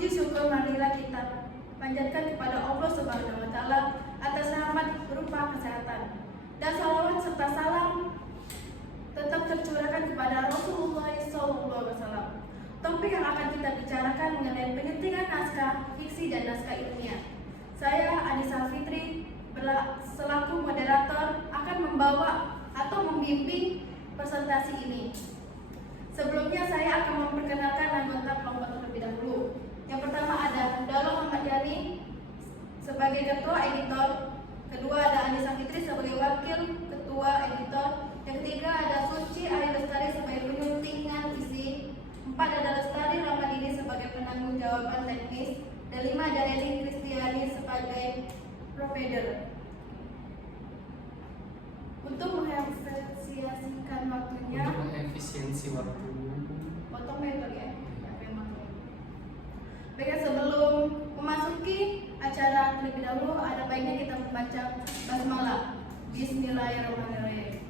puji syukur marilah kita panjatkan kepada Allah Subhanahu wa taala atas rahmat berupa kesehatan. Dan salawat serta salam tetap tercurahkan kepada Rasulullah SAW. Topik yang akan kita bicarakan mengenai penyuntingan naskah fiksi dan naskah ilmiah. Saya Anissa Fitri selaku moderator akan membawa atau membimbing presentasi ini. Sebelumnya saya akan memperkenalkan anggota kelompok terlebih dahulu. Yang pertama ada Dalo Ahmad Yani sebagai ketua editor. Kedua ada Anissa Fitri sebagai wakil ketua editor. Yang ketiga ada Suci Ari Lestari sebagai penyuntingan isi. 4 ada Lestari Ramadini sebagai penanggung jawaban teknis. Dan 5 ada Eni Kristiani sebagai provider. Untuk mengefisiensikan waktunya, potong metode ya. Baik, sebelum memasuki acara terlebih dahulu, ada baiknya kita membaca basmalah. Bismillahirrahmanirrahim.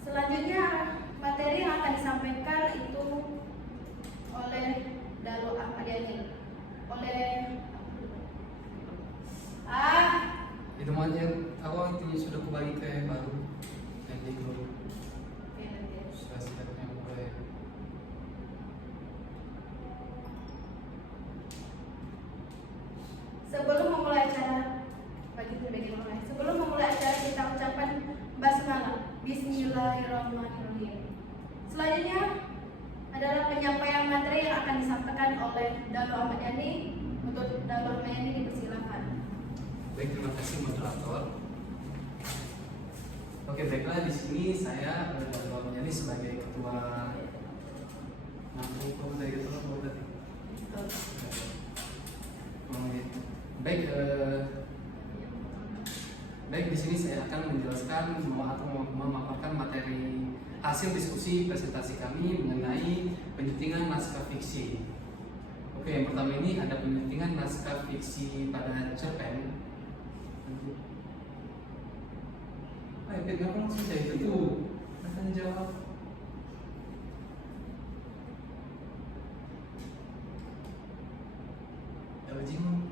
Selanjutnya materi yang akan disampaikan itu oleh Dalo Ahmad Yani. Itu makanya awal itu sudah kembali ke baru yang di grup. Sudah siapnya mulai. Sebelum memulai acara, kita ucapkan basmalah. Bismillahirrahmanirrahim. Selanjutnya adalah penyampaian materi yang akan disampaikan oleh Dalo Ahmad Yani. Untuk Dalo Ahmad Yani dipersilakan. Baik, terima kasih moderator. Oke, baiklah, di sini saya Dalo Ahmad Yani sebagai ketua. Kamu dari ketua apa berarti? Baik, di sini saya akan menjelaskan atau memaparkan materi hasil diskusi presentasi kami mengenai penyuntingan naskah fiksi. Oke, yang pertama ini ada penyuntingan naskah fiksi pada cerpen. Kenapa langsung saya itu akan jawab? Jingung.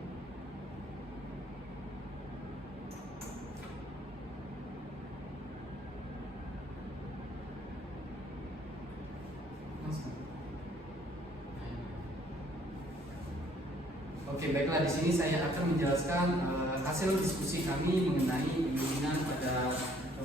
Oke, baiklah, di sini saya akan menjelaskan hasil diskusi kami mengenai penyuntingan pada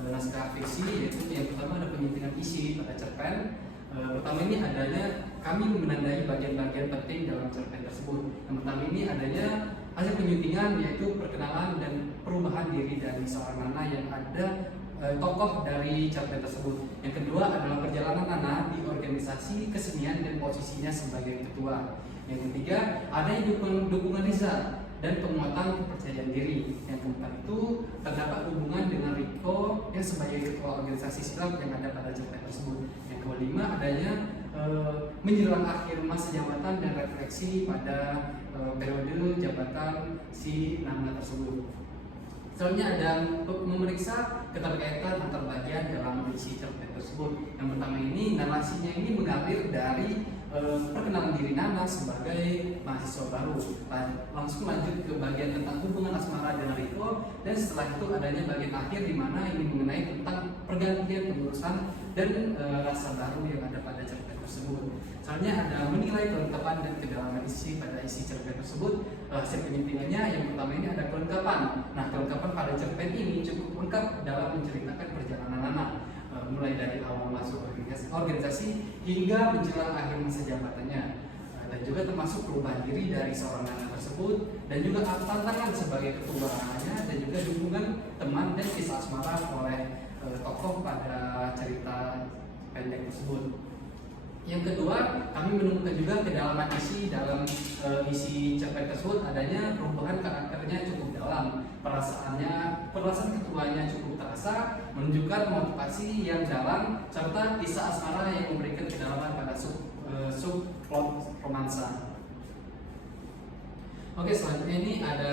naskah fiksi, yaitu yang pertama ada penyuntingan isi pada cerpen. Pertama ini adanya kami menandai bagian-bagian penting dalam cerpen tersebut. Yang pertama ini adanya hasil penyuntingan, yaitu perkenalan dan perubahan diri dari seorang Nana yang ada tokoh dari cerpen tersebut. Yang kedua adalah perjalanan Nana di organisasi kesenian dan posisinya sebagai ketua. Yang ketiga, adanya dukungan Riza dan penguatan kepercayaan diri. Yang keempat itu terdapat hubungan dengan Riko yang sebagai ketua organisasi silat yang ada pada cerpen tersebut. Yang kelima adanya menjelang akhir masa jabatan dan refleksi pada periode jabatan si Nana tersebut. Selanjutnya ada memeriksa keterkaitan antar bagian dalam isi cerpen tersebut. Yang pertama ini narasinya ini mengalir dari perkenalan diri Nana sebagai mahasiswa baru. Langsung lanjut ke bagian tentang hubungan asmara dengan Riko, dan setelah itu adanya bagian akhir di mana ini mengenai tentang pergantian pengurusan dan rasa baru yang ada pada cerpen tersebut. Soalnya ada menilai kelengkapan dan kedalaman isi pada isi cerpen tersebut. Hasil penyuntingannya yang pertama ini ada kelengkapan. Nah, kelengkapan pada cerpen ini cukup lengkap dalam menceritakan perjalanan Nana, mulai dari awal masuk organisasi hingga menjelang akhir masa jabatannya, dan juga termasuk perubahan diri dari seorang Nana tersebut, dan juga tantangan sebagai ketuanya, dan juga dukungan teman dan kisah asmara oleh tokoh pada cerita pendek tersebut. Yang kedua, kami menemukan juga kedalaman isi dalam isi cerpen tersebut. Adanya perubahan karakternya cukup dalam, perasaan ketuanya cukup terasa, menunjukkan motivasi yang dalam, serta kisah asmara yang memberikan kedalaman pada subplot romansa. Oke, selanjutnya ini ada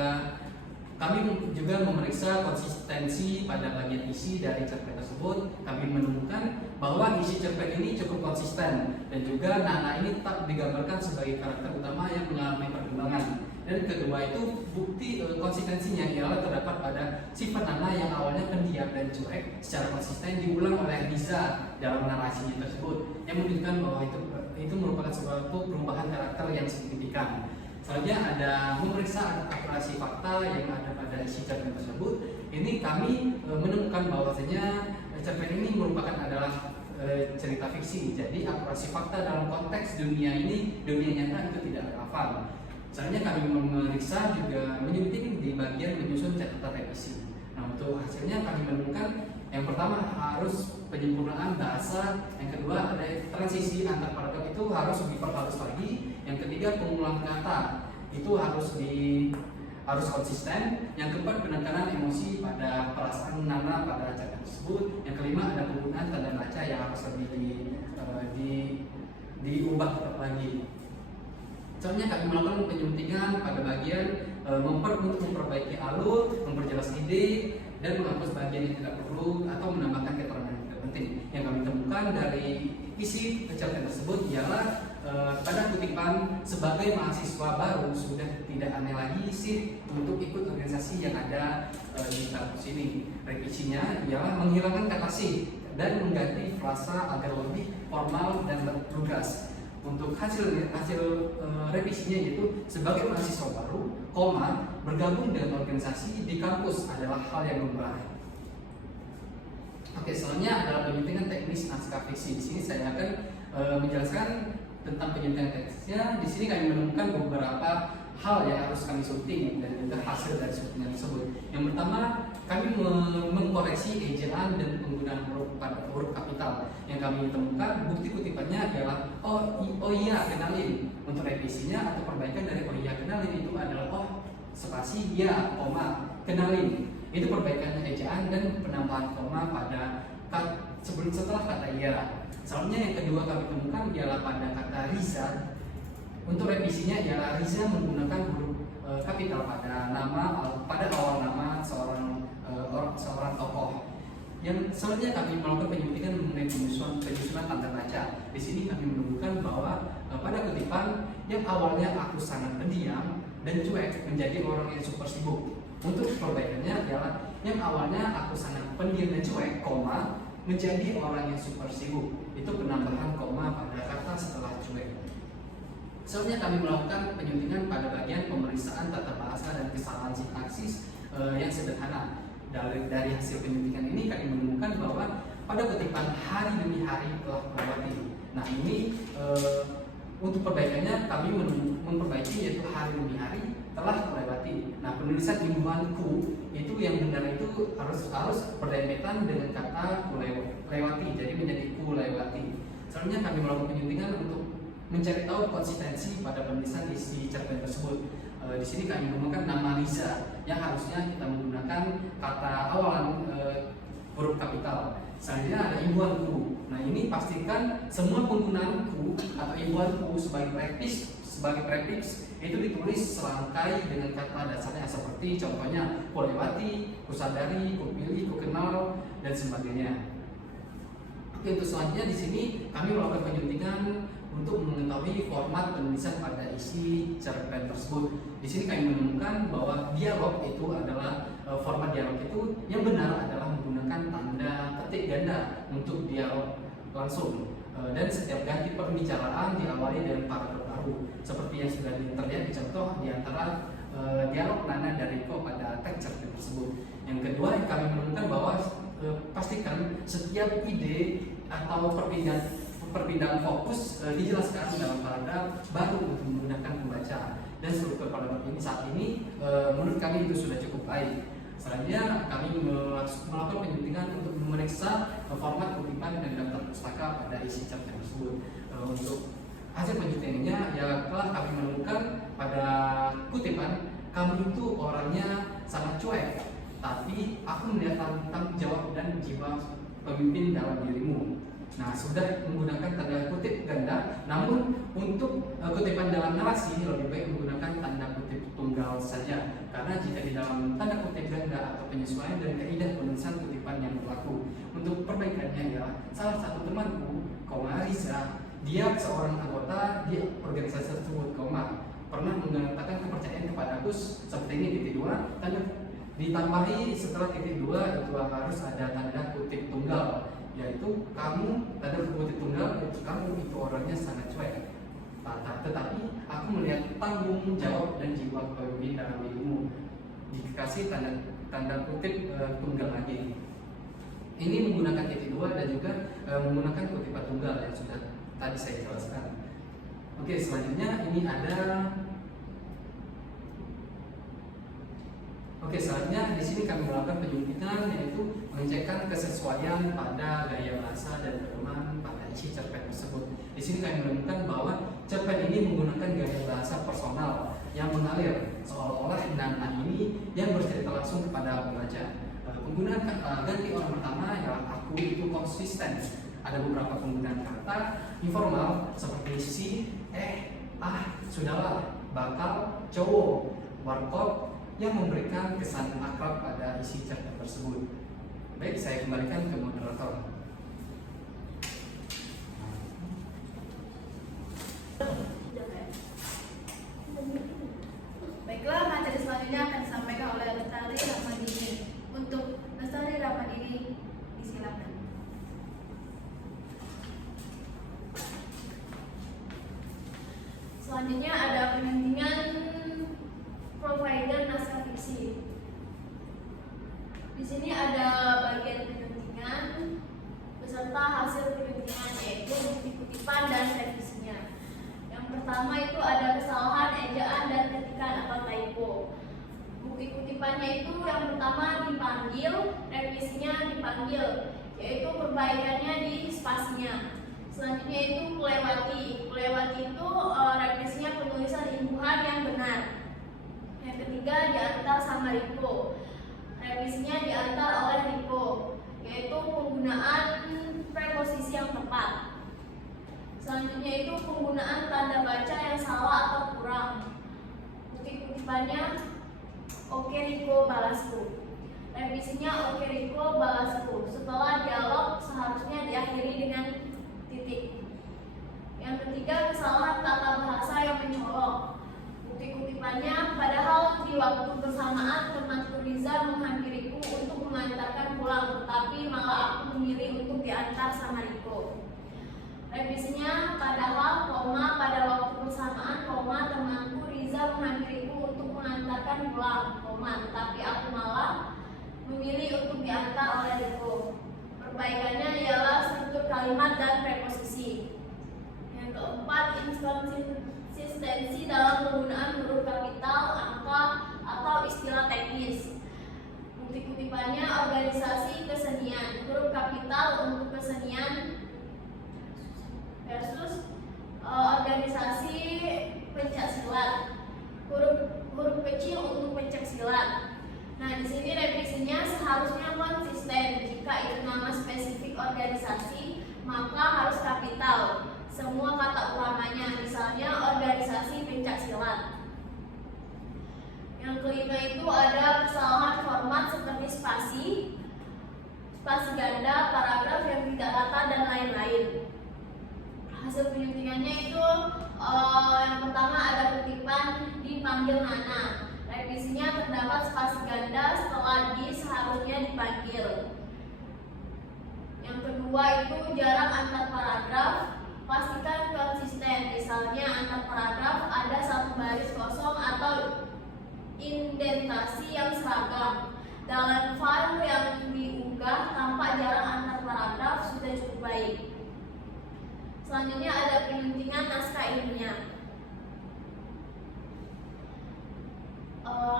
Kami juga memeriksa konsistensi pada bagian isi dari cerpen tersebut. Kami menemukan bahwa isi cerpen ini cukup konsisten dan juga Nana ini tetap digambarkan sebagai karakter utama yang mengalami perkembangan. Dan kedua itu bukti konsistensinya ialah terdapat pada sifat Nana yang awalnya pendiam dan cuek secara konsisten diulang oleh Riza dalam narasinya tersebut, yang menunjukkan bahwa itu merupakan suatu perubahan karakter yang signifikan. Selanjutnya ada memeriksa akurasi fakta yang ada pada isi cerpen tersebut. Ini kami menemukan bahwasanya cerpen ini merupakan adalah cerita fiksi. Jadi akurasi fakta dalam konteks dunia nyata itu tidak relevan. Selanjutnya kami memeriksa juga menyunting di bagian menyusun catatan revisi. Nah, untuk hasilnya kami menemukan yang pertama harus penyempurnaan bahasa, yang kedua ada transisi antar paragraf itu harus diperhalus lagi, yang ketiga pengulangan kata itu harus konsisten, yang keempat penekanan emosi pada perasaan Nana pada cerpen tersebut, yang kelima ada penggunaan tanda baca yang harus lebih diubah lagi. Selanjutnya kami melakukan penyuntingan pada bagian untuk memperbaiki alur, memperjelas ide, dan menghapus bagian yang tidak perlu atau menambahkan keterangan yang tidak penting. Yang kami temukan dari isi cerpen tersebut ialah pada kutipan sebagai mahasiswa baru sudah tidak aneh lagi sih untuk ikut organisasi yang ada di kampus ini. Revisinya ialah menghilangkan kata sih dan mengganti frasa agar lebih formal dan lugas. Untuk hasil revisinya yaitu sebagai mahasiswa baru, bergabung dengan organisasi di kampus adalah hal yang lumrah. Oke, selanjutnya adalah penyuntingan teknis naskah fiksi. Di sini saya akan menjelaskan tentang penyuntingan teknisnya. Di sini kami menemukan beberapa hal yang harus kami sunting dan juga hasil dari suntingan tersebut. Yang pertama, kami mengkoreksi ejaan dan penggunaan huruf kapital. Yang kami temukan bukti kutipannya adalah oh iya kenalin. Untuk revisinya atau perbaikan dari oh iya kenalin itu adalah spasi ya koma kenalin. Itu perbaikannya ejaan dan penambahan koma pada setelah kata iya. Selanjutnya yang kedua kami temukan ialah pada kata Riza. Untuk revisinya ialah Riza menggunakan huruf kapital pada awal nama seorang tokoh. Yang selanjutnya kami melakukan penyuntingan mengenai penyusunan tanda baca. Di sini kami menemukan bahwa pada kutipan yang awalnya aku sangat pendiam dan cuek menjadi orang yang super sibuk. Untuk perbaikannya adalah yang awalnya aku sangat pendiam dan cuek, menjadi orang yang super sibuk. Itu penambahan koma pada kata setelah cuek. Selanjutnya kami melakukan penyuntingan pada bagian pemeriksaan tata bahasa dan kesalahan sintaksis yang sederhana. Dari hasil penyuntingan ini kami menemukan bahwa pada kutipan hari demi hari telah melewati. Nah ini untuk perbaikannya kami memperbaiki yaitu hari demi hari telah melewati. Nah penulisan imbuhanku itu yang benar itu harus berdempetan dengan kata lewati, jadi menjadi ku lewati. Selanjutnya kami melakukan penyuntingan untuk mencari tahu konsistensi pada penulisan isi cerpen tersebut. Di sini kami menemukan nama Riza yang harusnya kita menggunakan kata awalan huruf kapital. Selanjutnya ada imbuhanku. Nah ini pastikan semua penggunaanku atau imbuhanku sebagai prefiks itu ditulis serangkai dengan kata dasarnya seperti contohnya ku lewati, ku sadari, ku pilih, ku kenal dan sebagainya. Oke, untuk selanjutnya di sini kami melakukan penyuntingan untuk mengetahui format penulisan pada isi cerpen tersebut. Di sini kami menemukan bahwa dialog itu adalah format dialog itu yang benar adalah menggunakan tanda ketik ganda untuk dialog langsung. Dan setiap ganti pembicaraan diawali dengan paragraf baru, seperti yang sudah terlihat di contoh di antara dialog Nana dan Riko pada teks cerpen tersebut. Yang kedua yang kami menemukan bahwa pastikan setiap ide atau perpindahan fokus dijelaskan dalam paragraf baru untuk memudahkan pembaca, dan struktur paragraf ini saat ini menurut kami itu sudah cukup baik. Selanjutnya kami melakukan penyuntingan untuk memeriksa format kutipan dan daftar pustaka pada isi cerpen tersebut. Untuk hasil penyuntingannya ya telah kami menemukan pada kutipan kamu itu orangnya sangat cuek, tapi aku melihat tanggung jawab dan jiwa pemimpin dalam dirimu. Nah, sudah menggunakan tanda kutip ganda, namun untuk kutipan dalam narasi lebih baik menggunakan tanda kutip tunggal saja. Karena jika di dalam tanda kutip ganda atau penyesuaian dari kaidah penulisan kutipan yang berlaku, untuk perbaikannya ya, salah satu temanku, Riza, dia seorang anggota di organisasi tersebut, pernah mengatakan kepercayaan kepada aku seperti ini, titik dua, tanda ditambahi setelah titik dua itu harus ada tanda kutip tunggal, yaitu kamu, tanda kutip tunggal yaitu kamu itu orangnya sangat cuek. Tetapi aku melihat tanggung jawab dan jiwa kepemimpinan dalam dirimu, dikasih tanda kutip tunggal lagi. Ini menggunakan titik dua dan juga menggunakan kutipan tunggal yang sudah tadi saya jelaskan. Oke, selanjutnya ini ada. Oke, selanjutnya di sini kami melakukan penyuntikan, yaitu mengecekkan kesesuaian pada gaya bahasa dan pedoman pada isi cerpen tersebut. Di sini kami menemukan bahwa cerpen ini menggunakan gaya bahasa personal yang mengalir, seolah-olah nama ini yang bercerita langsung kepada pembaca. Penggunaan kata ganti orang pertama yang aku itu konsisten. Ada beberapa penggunaan kata informal seperti si, sudahlah, bakal, cowok, warkop, yang memberikan kesan akrab pada isi cerpen tersebut. Baik, saya kembalikan ke moderator. Baiklah, materi selanjutnya akan disampaikan oleh Lestari Ramadini. Untuk Lestari Ramadini, disilakan. Selanjutnya ada penyuntingan provider naskah fiksi. Di sini ada bagian penyuntingan beserta hasil penyuntingan, yaitu bukti kutipan dan revisinya. Yang pertama itu ada kesalahan ejaan dan ketikan atau typo. Bukti kutipannya itu yang pertama dipanggil, revisinya dipanggil, yaitu perbaikannya di spasinya. Selanjutnya itu kelewati. Kelewati itu revisinya penulisan imbuhan yang benar. Yang ketiga diantar sama Riko. Revisinya diantar oleh Riko, yaitu penggunaan preposisi yang tepat. Selanjutnya itu penggunaan tanda baca yang salah atau kurang. Bukti kutipannya oke Riko balasku. Revisinya oke Riko balasku. Setelah dialog seharusnya diakhiri dengan titik. Yang ketiga kesalahan tata bahasa yang mencolok. Bukti kutipannya, padahal di waktu bersamaan temanku Riza menghampiriku untuk mengantarkan pulang, tetapi malah aku memilih untuk diantar sama Riko. Revisinya, padahal pada waktu bersamaan temanku Riza menghampiriku untuk mengantarkan pulang, tetapi aku malah memilih untuk diantar oleh Riko. Perbaikannya ialah struktur kalimat dan preposisi. Yang keempat, inkonsistensi dalam penggunaan huruf kapital, angka, atau istilah teknis. Bukti kutipannya organisasi kesenian, huruf kapital untuk kesenian versus organisasi pencaksilat, huruf kecil untuk pencaksilat. Nah, di sini revisinya seharusnya konsisten. Jika itu nama spesifik organisasi, maka harus kapital semua kata utamanya, misalnya organisasi pencaksilat. Yang kelima itu ada kesalahan format seperti spasi ganda, paragraf yang tidak rata, dan lain-lain. Hasil penyuntingannya itu yang pertama ada kutipan dipanggil Nana. Revisinya terdapat spasi ganda setelah di seharusnya dipanggil. Yang kedua itu jarak antar paragraf. Pastikan konsisten, misalnya antar paragraf ada satu baris kosong atau indentasi yang seragam. Dalam file yang diunggah tampak jarak antar paragraf sudah cukup baik. Selanjutnya ada penyuntingan naskah ilmiah.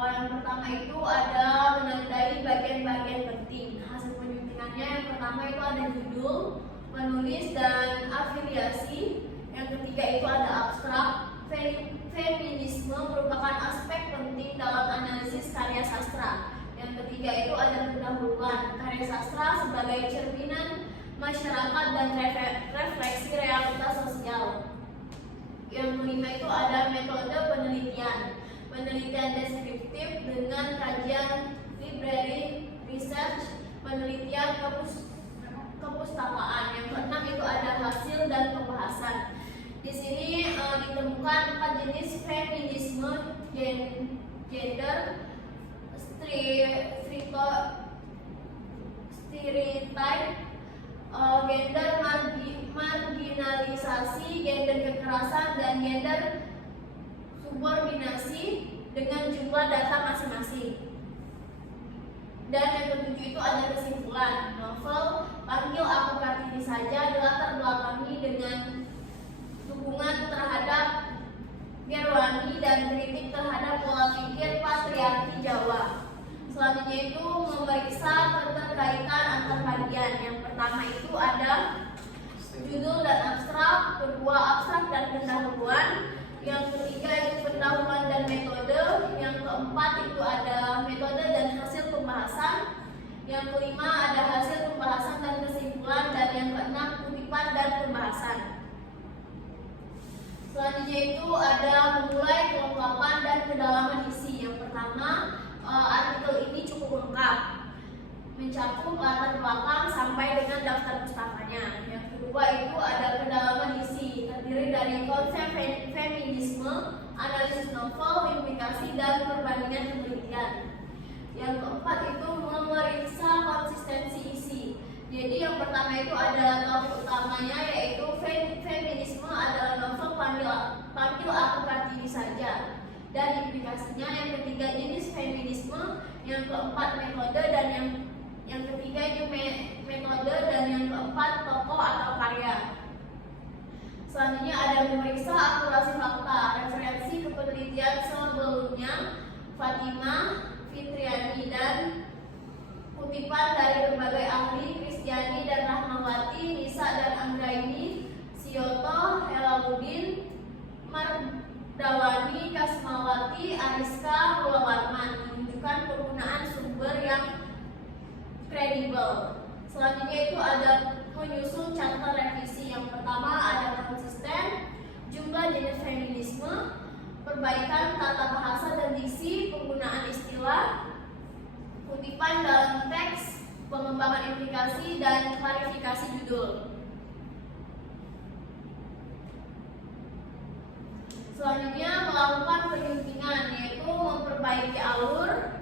Yang pertama itu ada menandai bagian-bagian penting. Hasil penyuntingannya yang pertama itu ada judul, penulis, dan afiliasi. Yang ketiga itu ada abstrak. Feminisme merupakan aspek penting dalam analisis karya sastra. Yang ketiga itu ada pendahuluan. Karya sastra sebagai cerminan masyarakat dan refleksi realitas sosial. Yang kelima itu ada metode penelitian. Penelitian deskriptif dengan kajian library research, penelitian kepustakaan. Yang keenam itu ada hasil dan pembahasan. Di sini ditemukan 4 jenis feminisme: gender, stereotype, gender marginalisasi, gender kekerasan, dan gender subordinasi dengan jumlah data masing-masing. Dan yang ketujuh itu ada kesimpulan. Novel Panggil Aku Kartini Saja latar belakangi dengan dukungan terhadap Gerwani dan kritik terhadap pola pikir patriarki Jawa. Selanjutnya itu memeriksa keterkaitan antar bagian. Yang pertama itu ada judul dan abstrak, kedua abstrak dan pendahuluan, yang ketiga itu pendahuluan dan metode, yang keempat itu ada metode dan hasil pembahasan, yang kelima ada hasil pembahasan dan kesimpulan, dan yang keenam kutipan dan pembahasan. Selanjutnya itu ada memulai kelengkapan dan kedalaman isi. Yang pertama, artikel ini cukup lengkap, mencakup latar belakang sampai dengan daftar pustakanya. Yang kedua itu ada kedalaman isi, terdiri dari konsep feminisme, analisis novel, implikasi, dan perbandingan penelitian. Yang keempat itu memeriksa konsistensi isi. Jadi yang pertama itu ada topik utamanya, yaitu feminisme adalah novel Panggil Aku Kartini Saja, dan implikasinya. Yang ketiga jenis feminisme, yang keempat metode, dan yang ketiga itu metode, dan yang keempat tokoh atau karya. Selanjutnya ada memeriksa akurasi fakta, referensi ke penelitian sebelumnya Fatimah, Fitriani, dan kutipan dari berbagai ahli, Kristiani dan Rahmawati, Nisa dan Anggraini, Sioto, Helabudin, Mardawani, Kasmawati, Ariska, Mulawarman, menunjukkan penggunaan sumber yang kredibel. Selanjutnya itu ada menyusun catatan revisi. Yang pertama ada konsisten, jumlah jenis feminisme, perbaikan tata bahasa dan diksi, penggunaan istilah, kutipan dalam teks, pengembangan implikasi, dan klarifikasi judul. Selanjutnya melakukan penyuntingan, yaitu memperbaiki alur,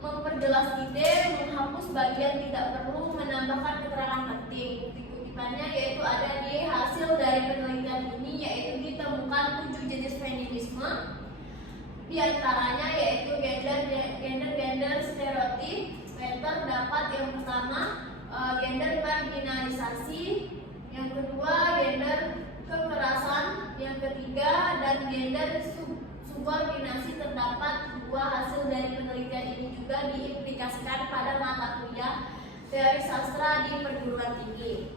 memperjelas ide, menghapus bagian tidak perlu, menambahkan keterangan penting. Bukti-kutipannya yaitu ada di hasil dari penelitian ini, yaitu ditemukan 7 jenis feminisme. Di antaranya yaitu gender stereotip, terdapat yang pertama gender marginalisasi, yang kedua gender kekerasan, yang ketiga dan gender subordinasi. Terdapat 2 hasil dari penelitian ini juga diimplikasikan pada mata kuliah teori sastra di perguruan tinggi.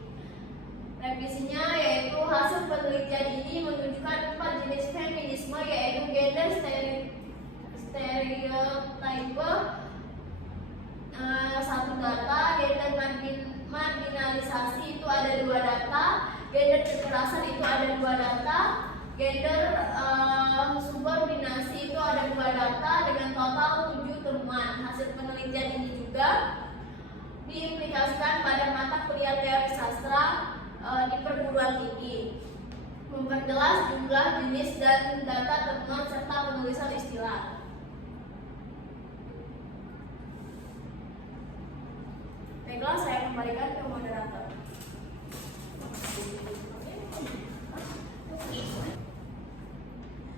Revisinya yaitu hasil penelitian ini menunjukkan 4 jenis feminisme, yaitu gender stereotype, 1 data, gender marginalisasi itu ada 2 data, gender kekerasan itu ada 2 data, gender subordinasi itu ada 2 data, dengan total 7 temuan. Hasil penelitian ini juga diimplikasikan pada mata kuliah teori sastra di perguruan tinggi, memperjelas jumlah jenis dan data temuan serta penulisan istilah. Baiklah, saya kembalikan ke moderator.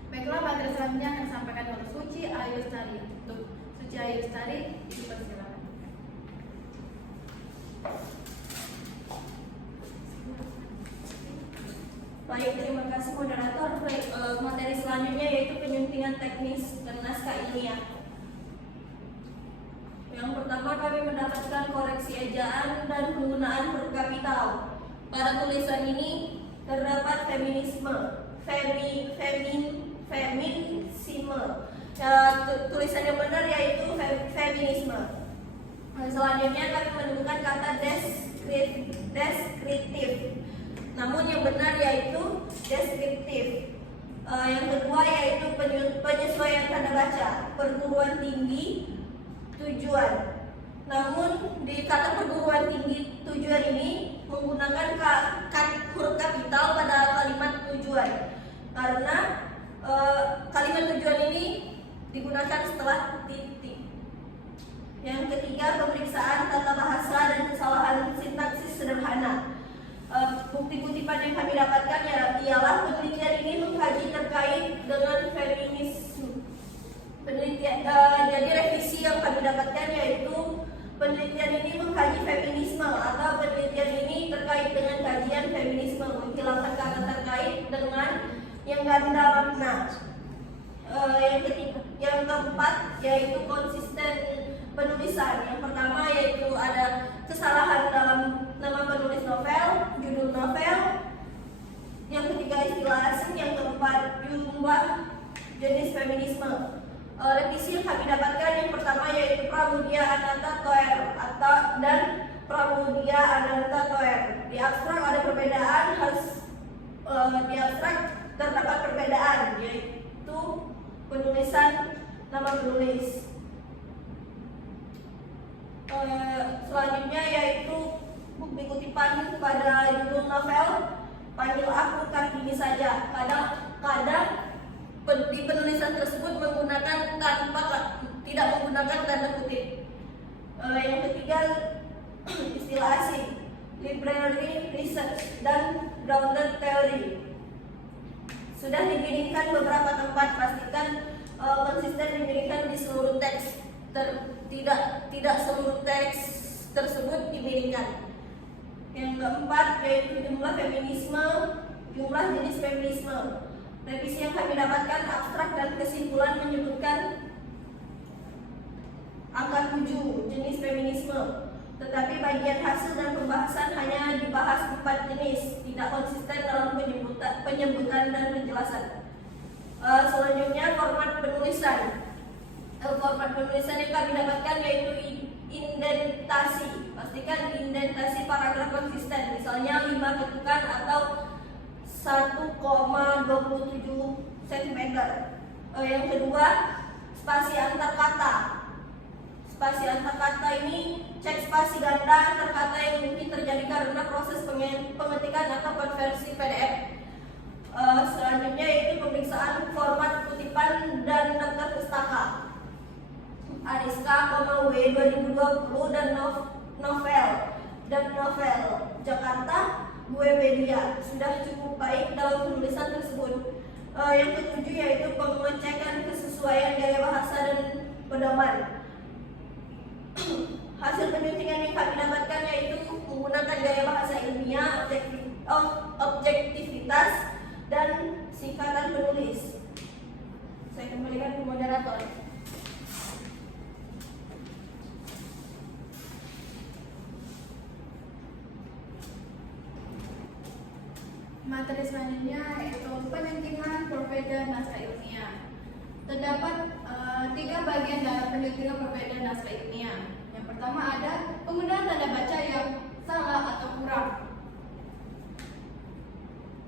Baiklah, materi selanjutnya akan disampaikan oleh Suci Ayu Lestari. Untuk Suci Ayu Lestari, dipersilakan. Baik, terima kasih moderator. Baik, materi selanjutnya yaitu penyuntingan teknis dan naskah ilmiah. Yang pertama, kami mendapatkan koreksi ejaan dan penggunaan huruf kapital. Pada tulisan ini terdapat feminisme, feminisme. Tulisan yang benar yaitu feminisme. Selanjutnya kami menemukan kata deskriptif. Namun yang benar yaitu deskriptif. Yang kedua yaitu penyesuaian tanda baca, perguruan tinggi, tujuan. Namun di kata perguruan tinggi tujuan ini menggunakan huruf kapital pada kalimat tujuan, karena kalimat tujuan ini digunakan setelah titik. Yang ketiga, pemeriksaan tata bahasa dan kesalahan sintaksis sederhana. Bukti kutipan yang kami dapatkan ialah penelitian ini mengkaji terkait dengan feminisme. Jadi revisi yang kami dapatkan yaitu penelitian ini mengkaji feminisme, atau penelitian ini terkait dengan kajian feminisme, menghilangkan kata terkait dengan yang ganda makna. Yang keempat yaitu konsisten penulisan. Yang pertama yaitu ada kesalahan dalam nama penulis novel, judul novel. Yang ketiga istilah asing. Yang keempat jumlah jenis feminisme. Revisi yang kami dapatkan yang pertama yaitu Pramudia Ananta Toer dan Pramudia Ananta Toer. Di abstrak ada perbedaan, di abstrak terdapat perbedaan, yaitu penulisan nama penulis. Selanjutnya yaitu bukti kutipan pada judul novel, panggil aku Kartini saja. Kadang di penulisan tersebut tidak menggunakan tanda kutip. Yang ketiga istilah asing, library research dan grounded theory. Sudah dibimbingkan beberapa tempat, pastikan konsisten dibimbingkan di seluruh teks. Tidak seluruh teks tersebut dibimbingkan. Yang keempat yaitu jumlah feminisme, jumlah jenis feminisme. Revisi yang kami dapatkan abstrak dan kesimpulan menyebutkan angka 7 jenis feminisme, tetapi bagian hasil dan pembahasan hanya dibahas 4 jenis, tidak konsisten dalam penyebutan dan penjelasan. Selanjutnya format penulisan. Format penulisan yang kami dapatkan yaitu indentasi. Pastikan indentasi paragraf konsisten, misalnya 5 ketukan atau 1,27 cm. Yang kedua, spasi antar kata. Spasi antar kata ini cek spasi ganda antar kata yang mungkin terjadi karena proses pengetikan atau konversi PDF. Selanjutnya yaitu pemeriksaan format kutipan dan daftar pustaka. Ariska, W 2020 dan novel Jakarta Webedia sudah cukup baik dalam penulisan tersebut. Yang ketujuh yaitu pengecekan kesesuaian gaya bahasa dan pedoman. Hasil penyuntingan yang kami dapatkan yaitu menggunakan gaya bahasa ilmiah, objektivitas dan singkatan penulis. Saya kembalikan ke moderator. Materi selanjutnya yaitu penyuntingan provider naskah ilmiah. Terdapat 3 bagian dalam penyuntingan provider naskah ilmiah. Yang pertama ada penggunaan tanda baca yang salah atau kurang.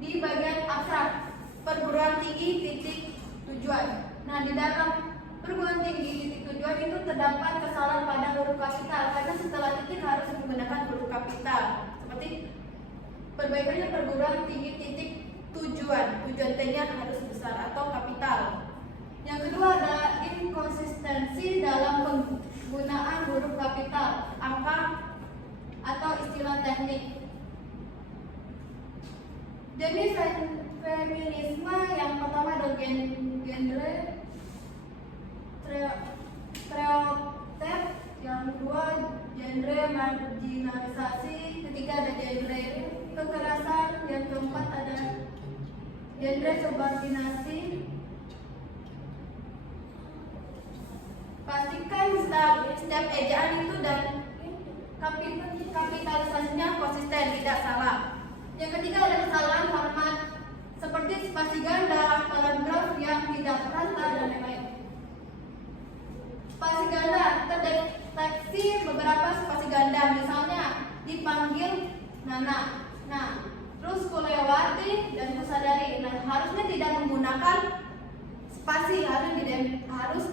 Di bagian abstrak, perguruan tinggi titik tujuan. Nah, di dalam perguruan tinggi titik tujuan itu terdapat kesalahan pada huruf kapital, karena setelah titik harus menggunakan huruf kapital. Seperti perbaikannya perguruan tinggi titik tujuan T-nya harus besar atau kapital. Yang kedua adalah inkonsistensi dalam penggunaan huruf kapital, angka atau istilah teknik. Jenis feminisme yang pertama adalah genre stereotip, yang kedua genre marginalisasi, ketiga ada genre kekerasan, yang keempat ada genre subordinasi. Pastikan setiap ejaan itu dan kapitalisasinya konsisten, tidak salah. Yang ketiga ada kesalahan format seperti spasi ganda, paragraf yang tidak merata dan lain-lain. Spasi ganda, terdeteksi beberapa spasi ganda, misalnya di dipanggil Nana. Nah, terus Kulewati dan Kusadari. Nah, harusnya tidak menggunakan spasi, harus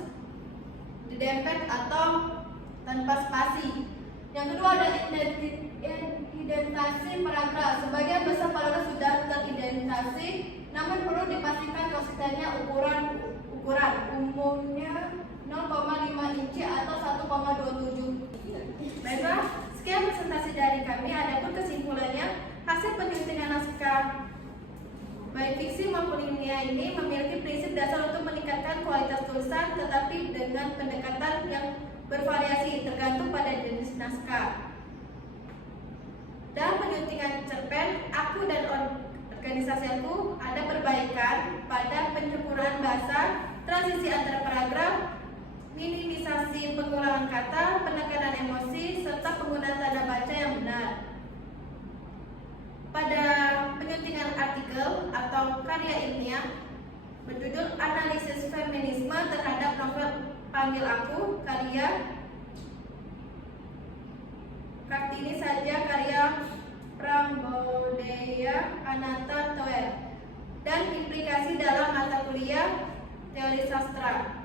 didempet atau tanpa spasi. Yang kedua ada identifikasi paragraf. Sebagian besar paragraf sudah teridentifikasi, namun perlu dipastikan konsistennya ukuran umumnya 0,5 inci atau 1,27. Baiklah, sekian presentasi dari kami. Adapun kesimpulannya, hasil penyuntingan naskah baik fiksi maupun ilmiah ini memiliki prinsip dasar untuk meningkatkan kualitas tulisan, tetapi dengan pendekatan yang bervariasi tergantung pada jenis naskah. Dalam penyuntingan cerpen, aku dan organisasi aku ada perbaikan pada penyempurnaan bahasa, transisi antara paragraf, minimisasi pengulangan kata, penekanan emosi, serta penggunaan tanda baca yang benar. Pada penyuntingan artikel atau karya ilmiah berjudul Analisis Feminisme terhadap novel Panggil Aku, karya Kartini Saja, karya Prambodaya Ananta Toer, dan implikasi dalam mata kuliah teori sastra.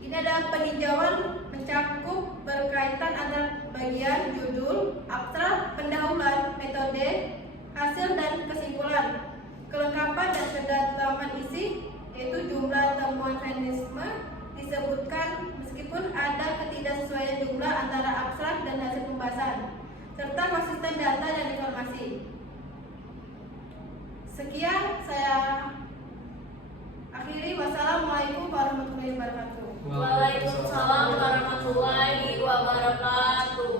Ini adalah peninjauan mencakup berkaitan antara bagian judul, abstrak, pendahuluan, metode, hasil dan kesimpulan, kelengkapan dan kedalaman isi, yaitu jumlah temuan feminisme disebutkan meskipun ada ketidaksesuaian jumlah antara abstrak dan hasil pembahasan, serta konsisten data dan informasi. Sekian saya akhiri. Wassalamualaikum warahmatullahi wabarakatuh. Waalaikumsalam warahmatullahi wabarakatuh.